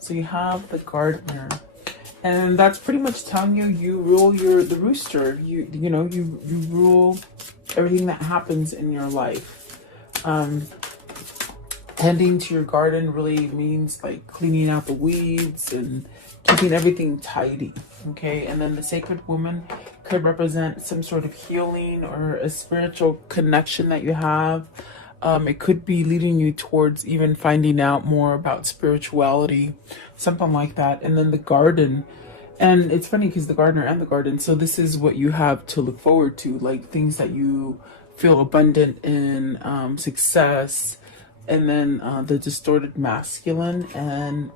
So you have the gardener. And that's pretty much telling you you rule the rooster. You rule everything that happens in your life. Tending to your garden really means like cleaning out the weeds and keeping everything tidy. Okay, and then the sacred woman could represent some sort of healing or a spiritual connection that you have. It could be leading you towards even finding out more about spirituality, something like that. And then the garden. And it's funny because the gardener and the garden. So this is what you have to look forward to, like things that you feel abundant in, success, and then the distorted masculine and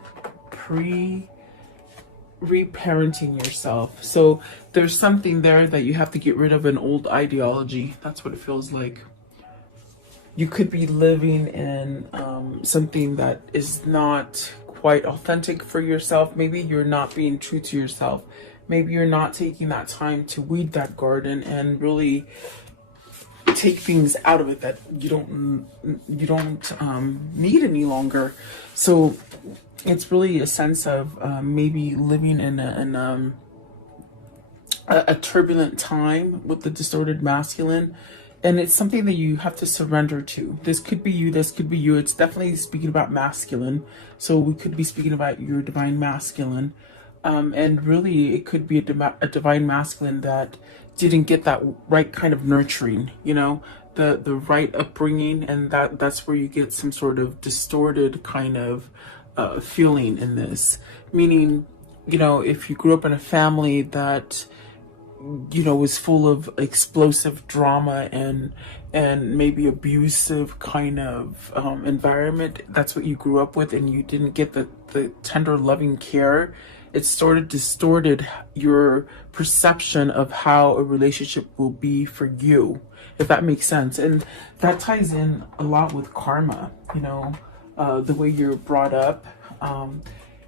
reparenting yourself. So there's something there that you have to get rid of, an old ideology. That's what it feels like. You could be living in something that is not quite authentic for yourself. Maybe you're not being true to yourself. Maybe you're not taking that time to weed that garden and really take things out of it that you don't need any longer. So it's really a sense of maybe living in a turbulent time with the distorted masculine. And it's something that you have to surrender to. This could be you, this could be you. It's definitely speaking about masculine. So we could be speaking about your divine masculine. And really, it could be a divine masculine that didn't get that right kind of nurturing, the right upbringing. And that's where you get some sort of distorted kind of feeling in this. Meaning, if you grew up in a family that was full of explosive drama and maybe abusive kind of environment, that's what you grew up with, and you didn't get the tender loving care, it sort of distorted your perception of how a relationship will be for you, if that makes sense. And that ties in a lot with karma, the way you're brought up.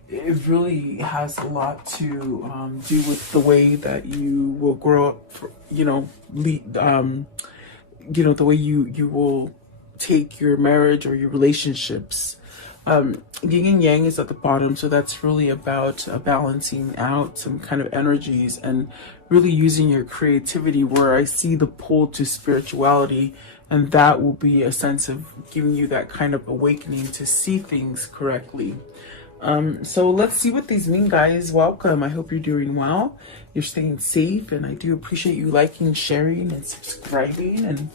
It really has a lot to do with the way that you will grow up, the way you will take your marriage or your relationships. Yin and yang is at the bottom, so that's really about balancing out some kind of energies and really using your creativity, where I see the pull to spirituality, and that will be a sense of giving you that kind of awakening to see things correctly. So let's see what these mean, guys. Welcome. I hope you're doing well. You're staying safe, and I do appreciate you liking, sharing, and subscribing. And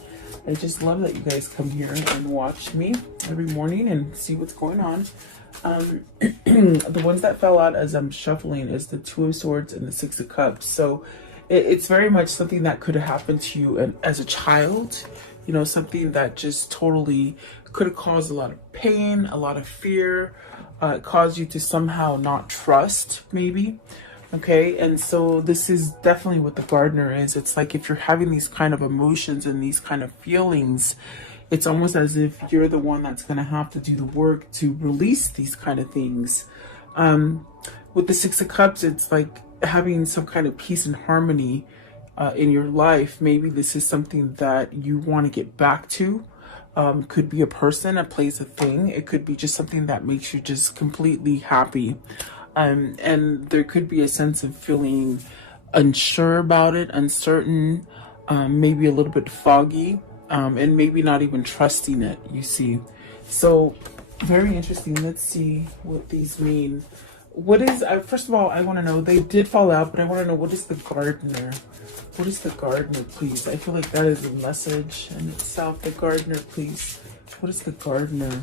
I just love that you guys come here and watch me every morning and see what's going on. The ones that fell out as I'm shuffling is the Two of Swords and the Six of Cups. So it's very much something that could have happened to you as a child. Something that just totally could have caused a lot of pain, a lot of fear, caused you to somehow not trust, maybe. Okay, and so this is definitely what the gardener is. It's like if you're having these kind of emotions and these kind of feelings, it's almost as if you're the one that's going to have to do the work to release these kind of things. With the Six of Cups, it's like having some kind of peace and harmony in your life. Maybe this is something that you want to get back to. Could be a person, a place, a thing. It could be just something that makes you just completely happy. And there could be a sense of feeling unsure about it, uncertain, maybe a little bit foggy, and maybe not even trusting it, you see. So very interesting. Let's see what these mean. What is, first of all, I want to know, they did fall out, but I want to know, what is the gardener? What is the gardener, please? I feel like that is a message in itself. The gardener, please. What is the gardener?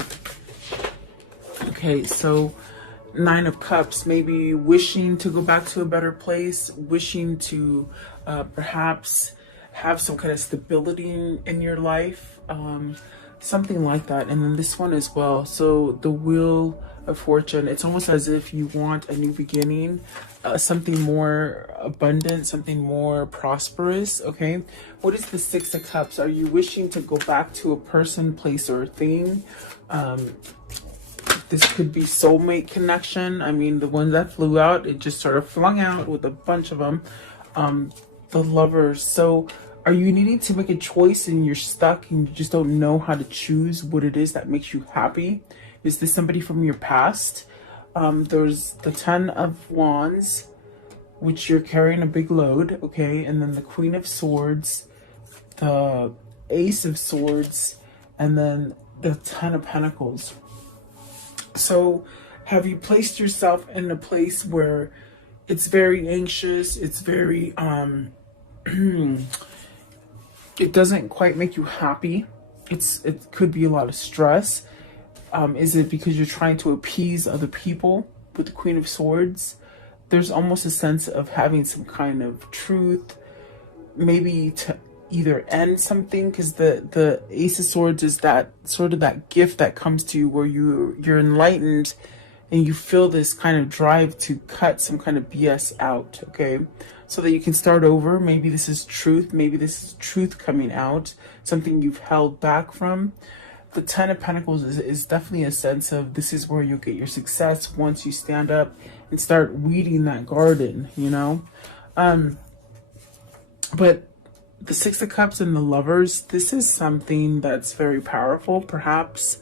Okay, so Nine of Cups, maybe wishing to go back to a better place, wishing to perhaps have some kind of stability in your life, something like that. And then this one as well. So the Wheel of Fortune, it's almost as if you want a new beginning, something more abundant, something more prosperous. Okay, what is the Six of Cups? Are you wishing to go back to a person, place, or thing? This could be soulmate connection. I mean, the one that flew out, it just sort of flung out with a bunch of them. The Lovers. So are you needing to make a choice and you're stuck and you just don't know how to choose what it is that makes you happy? Is this somebody from your past? There's the 10 of Wands, which you're carrying a big load, okay? And then the Queen of Swords, the Ace of Swords, and then the 10 of Pentacles. So have you placed yourself in a place where it's very anxious, it's very, it doesn't quite make you happy? It could be a lot of stress. Is it because you're trying to appease other people with the Queen of Swords? There's almost a sense of having some kind of truth, maybe to either end something, because the Ace of Swords is that sort of that gift that comes to you where you're enlightened and you feel this kind of drive to cut some kind of BS out, okay? So that you can start over. Maybe this is truth. Maybe this is truth coming out, something you've held back from. The 10 of Pentacles is definitely a sense of this is where you'll get your success once you stand up and start weeding that garden, you know? But the 6 of Cups and the Lovers, this is something that's very powerful. Perhaps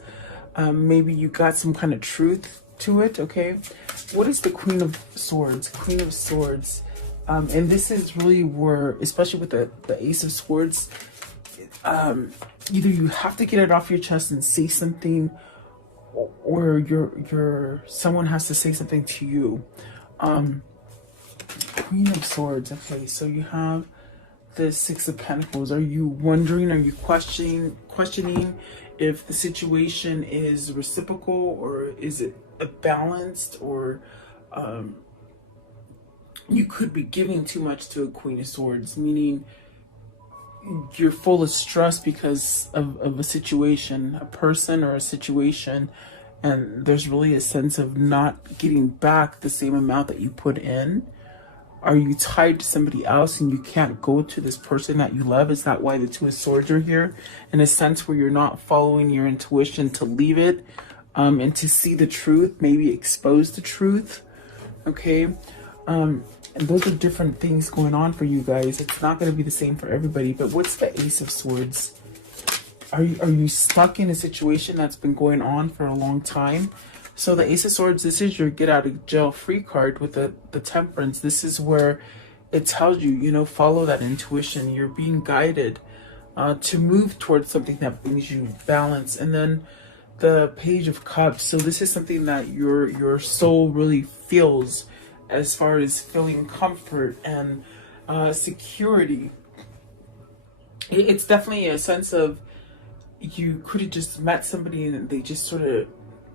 maybe you got some kind of truth to it, okay? What is the Queen of Swords? Queen of Swords. And this is really where, especially with the Ace of Swords, either you have to get it off your chest and say something, or someone has to say something to you. Queen of Swords. Okay, so you have the 6 of Pentacles. Are you wondering, are you questioning if the situation is reciprocal, or is it balanced, or you could be giving too much to a Queen of Swords, meaning you're full of stress because of a situation, a person or a situation, and there's really a sense of not getting back the same amount that you put in. Are you tied to somebody else and you can't go to this person that you love? Is that why the 2 of Swords are here? In a sense where you're not following your intuition to leave it, and to see the truth, maybe expose the truth, okay? And those are different things going on for you guys. It's not going to be the same for everybody. But what's the Ace of Swords? Are you stuck in a situation that's been going on for a long time? So the Ace of Swords, this is your get out of jail free card with the Temperance. This is where it tells you, you know, follow that intuition. You're being guided to move towards something that brings you balance. And then the Page of Cups. So this is something that your soul really feels, as far as feeling comfort and security. It's definitely a sense of you could have just met somebody and they just sort of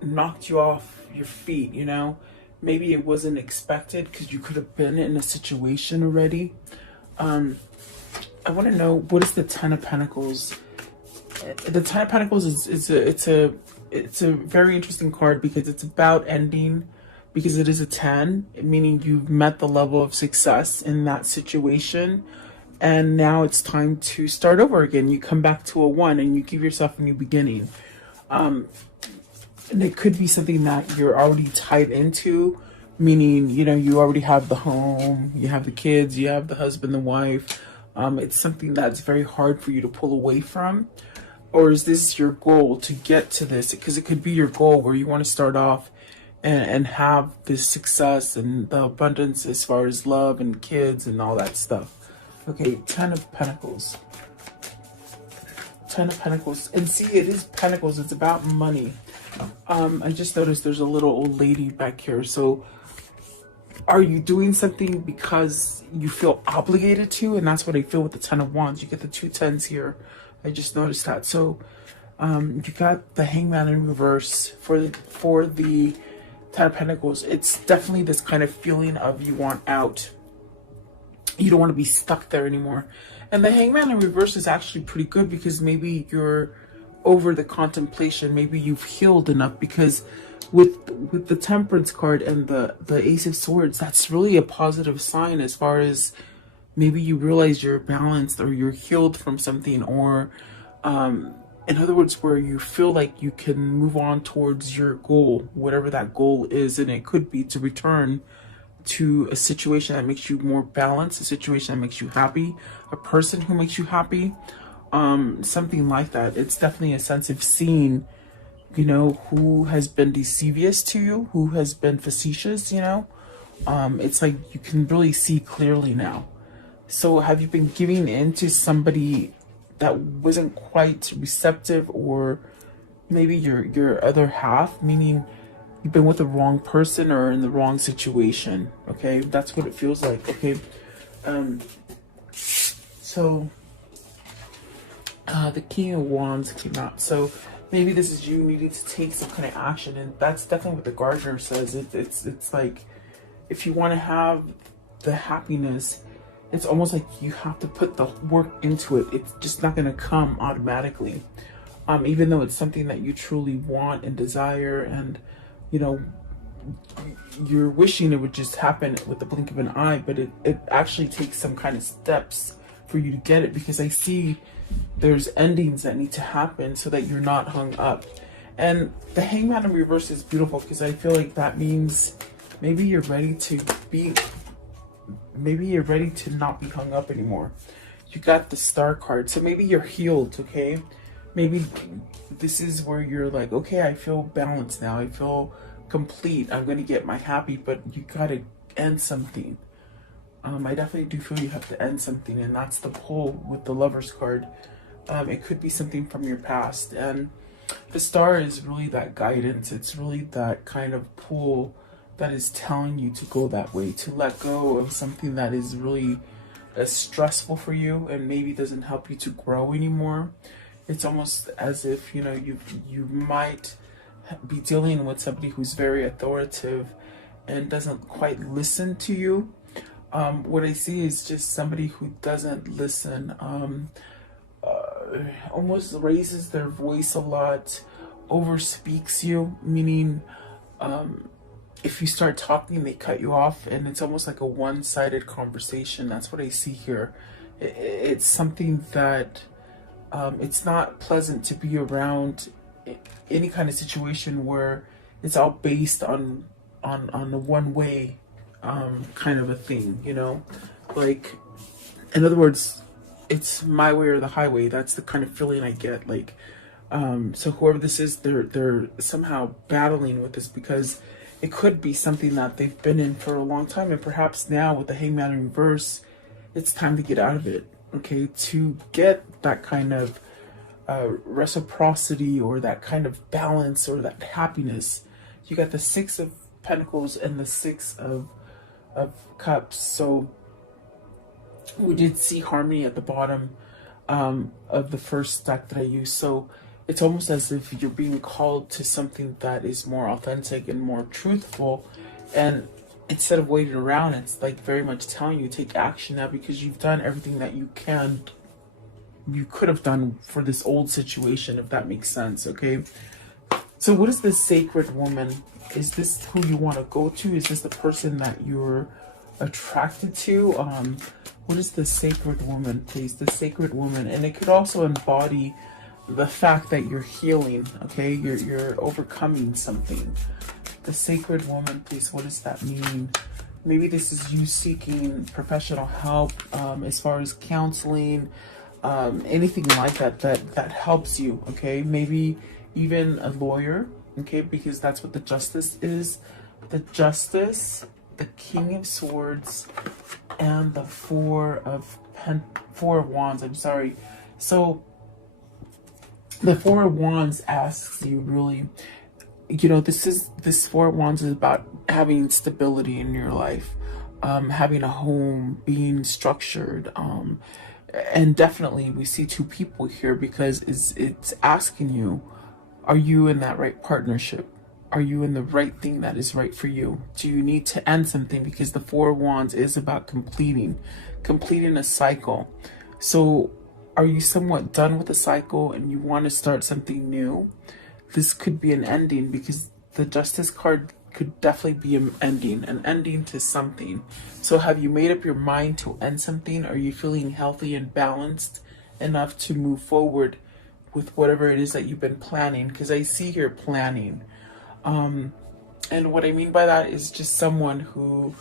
knocked you off your feet, you know? Maybe it wasn't expected because you could have been in a situation already. I want to know, what is the 10 of Pentacles? The 10 of Pentacles it's a very interesting card because it's about ending, because it is a 10, meaning you've met the level of success in that situation. And now it's time to start over again. You come back to a 1 and you give yourself a new beginning. And it could be something that you're already tied into, meaning, you know, you already have the home, you have the kids, you have the husband, the wife. It's something that's very hard for you to pull away from. Or is this your goal to get to this? Because it could be your goal where you want to start off and have this success and the abundance as far as love and kids and all that stuff. Okay, 10 of Pentacles. 10 of Pentacles. And see, it is Pentacles. It's about money. I just noticed there's a little old lady back here. So are you doing something because you feel obligated to? And that's what I feel with the 10 of Wands. You get the 2 10s here. I just noticed that. So you got the Hangman in reverse for the 10 of Pentacles. It's definitely this kind of feeling of you want out. You don't want to be stuck there anymore. And the Hangman in reverse is actually pretty good because maybe you're over the contemplation. Maybe you've healed enough, because with the Temperance card and the Ace of Swords, that's really a positive sign as far as maybe you realize you're balanced or you're healed from something, or in other words, where you feel like you can move on towards your goal, whatever that goal is. And it could be to return to a situation that makes you more balanced, a situation that makes you happy, a person who makes you happy, something like that. It's definitely a sense of seeing you know, who has been deceivious to you, who has been facetious, you know. It's like you can really see clearly now. So have you been giving in to somebody that wasn't quite receptive, or maybe your other half, meaning you've been with the wrong person or in the wrong situation? Okay, that's what it feels like. Okay, so the King of Wands came out. So maybe this is you needing to take some kind of action, and that's definitely what the Gardener says. It's like, if you want to have the happiness, it's almost like you have to put the work into it. It's just not going to come automatically. Even though it's something that you truly want and desire, and you know, you're wishing it would just happen with the blink of an eye, but it actually takes some kind of steps for you to get it, because I see there's endings that need to happen so that you're not hung up. And the Hangman in reverse is beautiful, because I feel like that means maybe you're ready to not be hung up anymore. You got the Star card, so maybe you're healed. Okay, maybe this is where you're like, okay, I feel balanced now, I feel complete, I'm gonna get my happy. But you gotta end something. I definitely do feel you have to end something, and that's the pull with the Lovers card. It could be something from your past, and the Star is really that guidance. It's really that kind of pull that is telling you to go that way, to let go of something that is really stressful for you and maybe doesn't help you to grow anymore. It's almost as if, you know, you might be dealing with somebody who's very authoritative and doesn't quite listen to you. What I see is just somebody who doesn't listen, almost raises their voice a lot, overspeaks you, meaning if you start talking, they cut you off, and it's almost like a one-sided conversation. That's what I see here. It's something that it's not pleasant to be around any kind of situation where it's all based on a one-way kind of a thing, you know? Like, in other words, it's my way or the highway. That's the kind of feeling I get. Like, so whoever this is, they're somehow battling with this, because it could be something that they've been in for a long time, and perhaps now with the Hangman in reverse, it's time to get out of it. Okay, to get that kind of reciprocity, or that kind of balance, or that happiness. You got the Six of Pentacles and the Six of Cups. So we did see harmony at the bottom of the first deck that I used. So it's almost as if you're being called to something that is more authentic and more truthful. And instead of waiting around, it's like very much telling you take action now, because you've done everything that you could have done for this old situation, if that makes sense. Okay, so what is this Sacred Woman? Is this who you want to go to? Is this the person that you're attracted to? What is the Sacred Woman, please? The Sacred Woman. And it could also embody the fact that you're healing. Okay, you're overcoming something. The Sacred Woman, please. What does that mean? Maybe this is you seeking professional help, as far as counseling, anything like that helps you. Okay, maybe even a lawyer. Okay, because that's what the Justice is. The Justice, the King of Swords, and the Four of Wands. I'm sorry. So the Four of Wands asks you, really, you know, this Four of Wands is about having stability in your life, having a home, being structured, and definitely we see two people here, because it's asking you, are you in that right partnership? Are you in the right thing that is right for you? Do you need to end something? Because the Four of Wands is about completing a cycle. So are you somewhat done with the cycle and you want to start something new? This could be an ending, because the Justice card could definitely be an ending to something. So have you made up your mind to end something? Are you feeling healthy and balanced enough to move forward with whatever it is that you've been planning? Because I see here planning. And what I mean by that is just someone who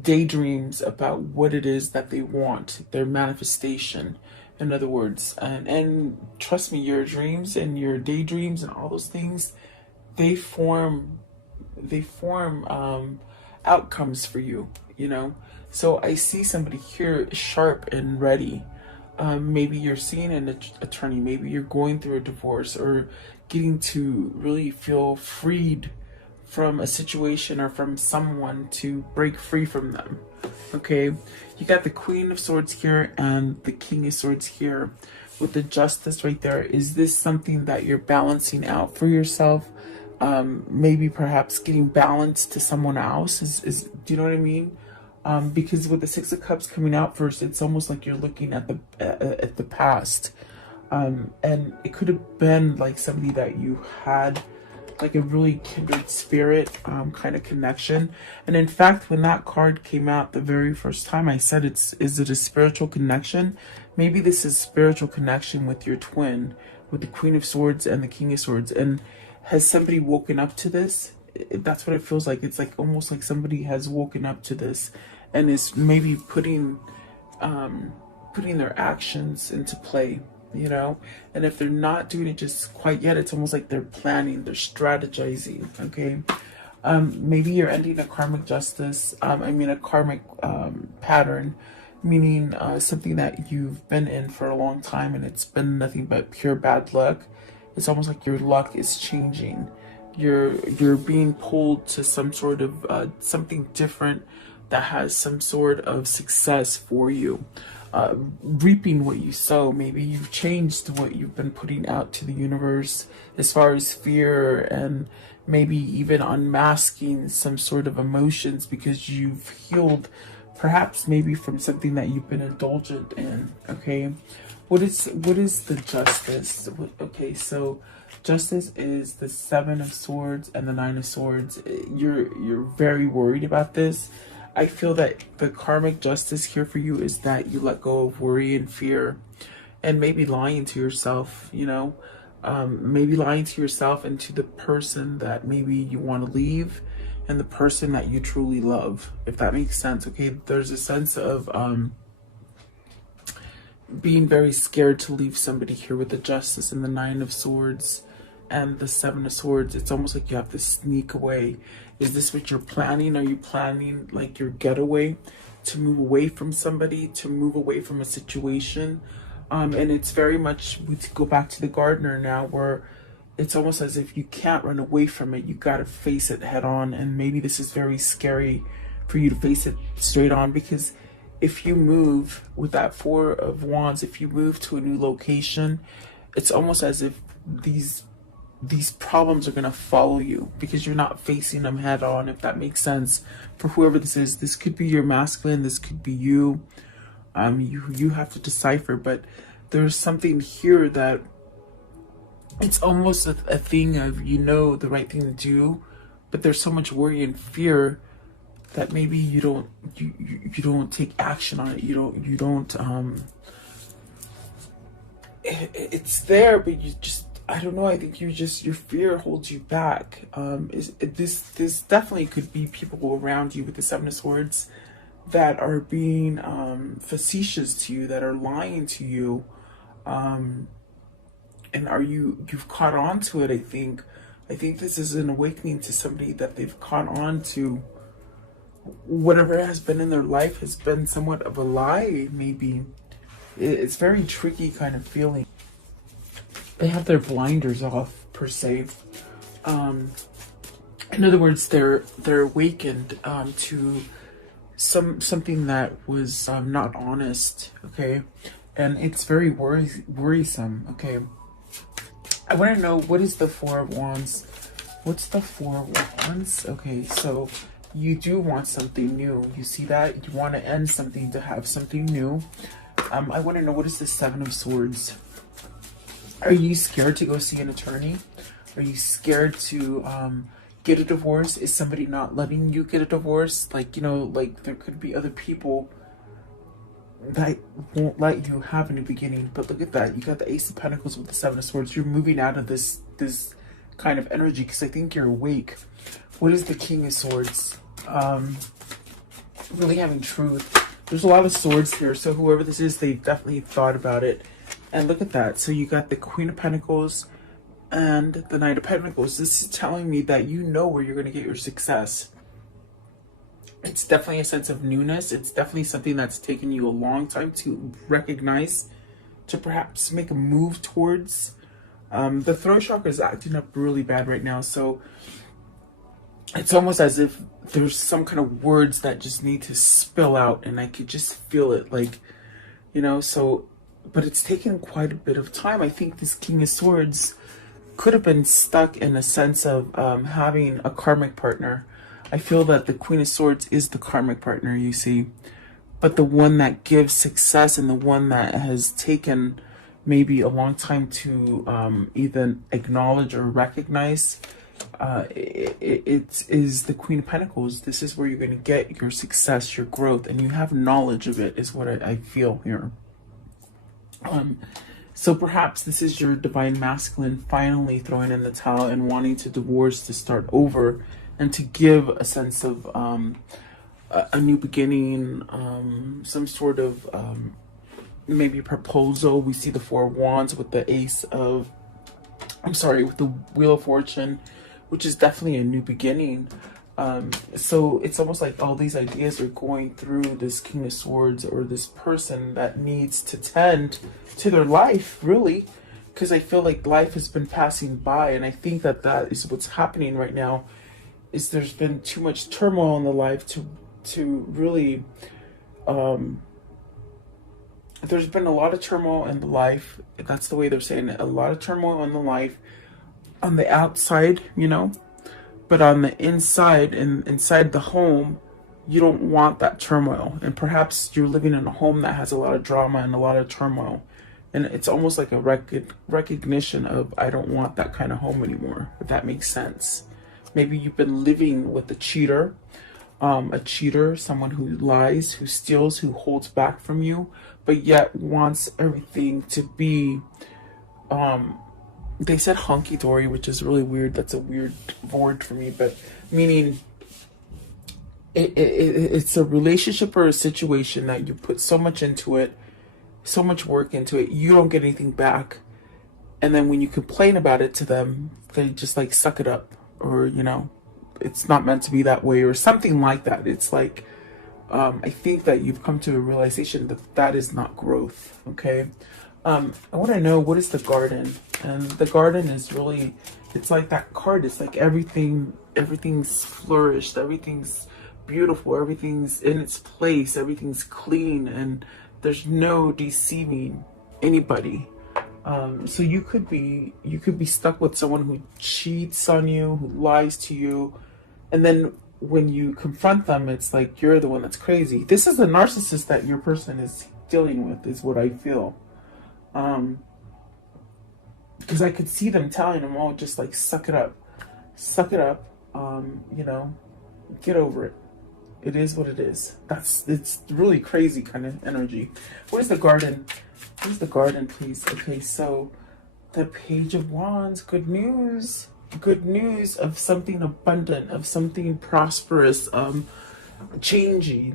daydreams about what it is that they want, their manifestation, in other words. And trust me, your dreams and your daydreams and all those things, they form outcomes for you, you know. So I see somebody here sharp and ready. Maybe you're seeing an attorney, maybe you're going through a divorce, or getting to really feel freed from a situation or from someone, to break free from them. Okay, you got the Queen of Swords here and the King of Swords here with the Justice right there. Is this something that you're balancing out for yourself? Maybe perhaps getting balanced to someone else is do you know what I mean? Because with the Six of Cups coming out first, it's almost like you're looking at the past, and it could have been like somebody that you had like a really kindred spirit kind of connection. And in fact, when that card came out the very first time, I said, is it a spiritual connection? Maybe this is spiritual connection with your twin, with the Queen of Swords and the King of Swords. And has somebody woken up to this? That's what it feels like. It's like almost like somebody has woken up to this and is maybe putting their actions into play, you know. And if they're not doing it just quite yet, it's almost like they're planning, they're strategizing. Okay, maybe you're ending a karmic justice, a karmic pattern, meaning something that you've been in for a long time and it's been nothing but pure bad luck. It's almost like your luck is changing. You're being pulled to some sort of something different that has some sort of success for you. Reaping what you sow. Maybe you've changed what you've been putting out to the universe as far as fear, and maybe even unmasking some sort of emotions because you've healed perhaps maybe from something that you've been indulgent in. Okay, what is the Justice? Okay, so Justice is the Seven of Swords and the Nine of Swords. You're very worried about this. I feel that the karmic justice here for you is that you let go of worry and fear, and maybe lying to yourself, you know, maybe lying to yourself and to the person that maybe you want to leave, and the person that you truly love, if that makes sense. Okay, there's a sense of being very scared to leave somebody here with the Justice and the Nine of Swords and the Seven of Swords. It's almost like you have to sneak away. Is this what you're planning? Are you planning like your getaway, to move away from somebody, to move away from a situation? And it's very much, we go back to the gardener now, where it's almost as if you can't run away from it. You got to face it head on. And maybe this is very scary for you to face it straight on, because if you move with that Four of Wands, if you move to a new location, it's almost as if these problems are going to follow you because you're not facing them head on, if that makes sense. For whoever this is, this could be your masculine, this could be you. You have to decipher, but there's something here that it's almost a thing of, you know, the right thing to do, but there's so much worry and fear that maybe you don't take action on it. You don't it's there, but you just, I don't know, I think your fear holds you back. This definitely could be people around you with the Seven of Swords that are being facetious to you, that are lying to you, and you've caught on to it. I think this is an awakening to somebody, that they've caught on to whatever has been in their life has been somewhat of a lie. Maybe it's very tricky kind of feeling. They have their blinders off, per se. In other words, they're awakened to something that was not honest. Okay, and it's very worrisome. Okay, I want to know, what is the Four of Wands? What's the Four of Wands? Okay, so you do want something new. You see that? You want to end something to have something new. I want to know, what is the Seven of Swords? Are you scared to go see an attorney? Are you scared to get a divorce? Is somebody not letting you get a divorce? Like, you know, like there could be other people that won't let you have a new beginning. But look at that. You got the Ace of Pentacles with the Seven of Swords. You're moving out of this kind of energy because I think you're awake. What is the King of Swords? Really having truth. There's a lot of swords here. So whoever this is, they've definitely thought about it. And look at that. So you got the Queen of Pentacles and the Knight of Pentacles. This is telling me that you know where you're going to get your success. It's definitely a sense of newness. It's definitely something that's taken you a long time to recognize, to perhaps make a move towards. The throat chakra is acting up really bad right now, so it's almost as if there's some kind of words that just need to spill out, and I could just feel it, like, you know. So, but it's taken quite a bit of time. I think this King of Swords could have been stuck in a sense of having a karmic partner. I feel that the Queen of Swords is the karmic partner, you see, but the one that gives success and the one that has taken maybe a long time to even acknowledge or recognize, it is the Queen of Pentacles. This is where you're going to get your success, your growth, and you have knowledge of it, is what I feel here. So perhaps this is your divine masculine finally throwing in the towel and wanting to divorce, to start over, and to give a sense of a new beginning, some sort of maybe proposal. We see the Four of Wands with the with the Wheel of Fortune, which is definitely a new beginning. So it's almost like all these ideas are going through this King of Swords, or this person that needs to tend to their life, really, because I feel like life has been passing by, and I think that that is what's happening right now. Is there's been too much turmoil in the life to really there's been a lot of turmoil in the life. That's the way they're saying it. A lot of turmoil in the life on the outside, you know, but on the inside and inside the home, you don't want that turmoil. And perhaps you're living in a home that has a lot of drama and a lot of turmoil, and it's almost like a recognition of, I don't want that kind of home anymore, if that makes sense. Maybe you've been living with a cheater, someone who lies, who steals, who holds back from you, but yet wants everything to be, they said hunky-dory, which is really weird. That's a weird word for me, but meaning it's a relationship or a situation that you put so much into it, so much work into it, you don't get anything back. And then when you complain about it to them, they just like suck it up, or, you know, it's not meant to be that way, or something like that. It's like, I think that you've come to a realization that that is not growth, okay? I want to know, what is the Garden? And the Garden is really, it's like that card. It's like everything's flourished, everything's beautiful, everything's in its place, everything's clean, and there's no deceiving anybody. So you could be stuck with someone who cheats on you, who lies to you, and then when you confront them, it's like you're the one that's crazy. This is the narcissist that your person is dealing with, is what I feel. Because I could see them telling them, oh, just like suck it up, you know, get over it. It is what it is. It's really crazy kind of energy. What is the Garden? What is the Garden, please? Okay, so the Page of Wands. Good news. Good news of something abundant, of something prosperous, changes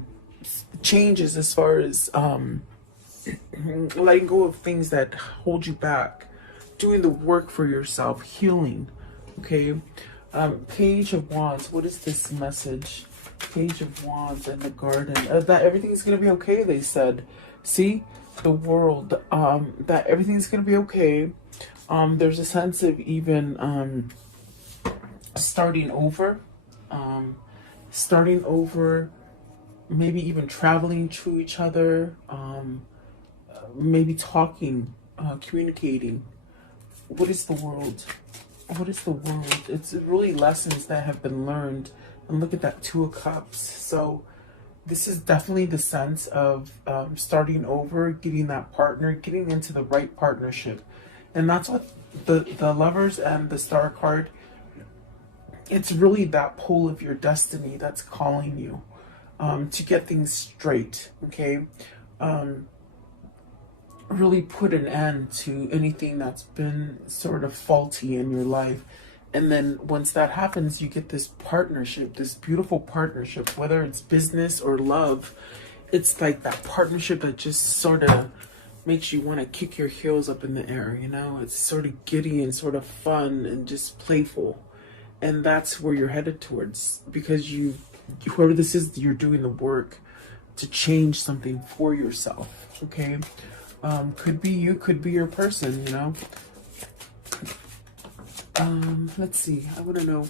as far as letting go of things that hold you back, doing the work for yourself, healing. Okay, Page of Wands. What is this message? Page of Wands and the Garden. That everything's gonna be okay, they said. See, the World. That everything's gonna be okay. There's a sense of even starting over, maybe even traveling to each other, maybe talking, communicating. What is the World? What is the World? It's really lessons that have been learned. And look at that Two of Cups. So this is definitely the sense of starting over, getting that partner, getting into the right partnership. And that's what the Lovers and the Star card, it's really that pull of your destiny that's calling you to get things straight, okay? Really put an end to anything that's been sort of faulty in your life. And then once that happens, you get this partnership, this beautiful partnership, whether it's business or love. It's like that partnership that just sort of makes you want to kick your heels up in the air, you know? It's sort of giddy and sort of fun and just playful. And that's where you're headed towards, because whoever this is, you're doing the work to change something for yourself, okay? Could be you, could be your person, you know? Let's see. I want to know,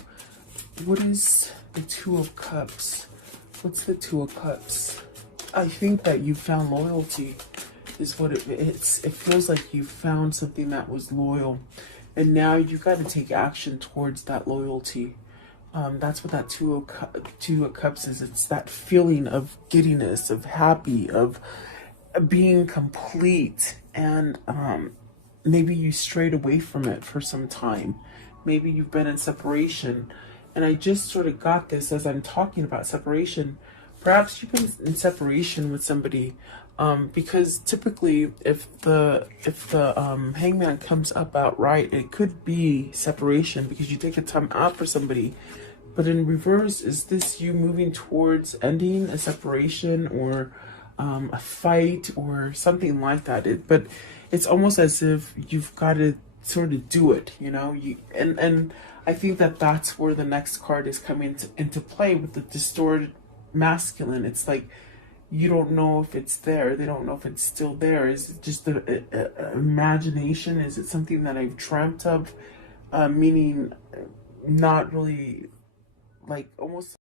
what is the Two of Cups? What's the Two of Cups? I think that you found loyalty is what it's. It feels like you found something that was loyal, and now you got to take action towards that loyalty. That's what that Two of Cups is. It's that feeling of giddiness, of happy, of being complete, and maybe you strayed away from it for some time. Maybe you've been in separation. And I just sort of got this as I'm talking about separation. Perhaps you've been in separation with somebody, because typically if the hangman comes up outright, it could be separation because you take a time out for somebody. But in reverse, is this you moving towards ending a separation, or a fight or something like that? But it's almost as if you've got to sort of do it, you know. And I think that that's where the next card is coming into play with the distorted masculine. It's like you don't know if it's there. They don't know if it's still there. Is it just the imagination? Is it something that I've dreamt of? Meaning not really, like almost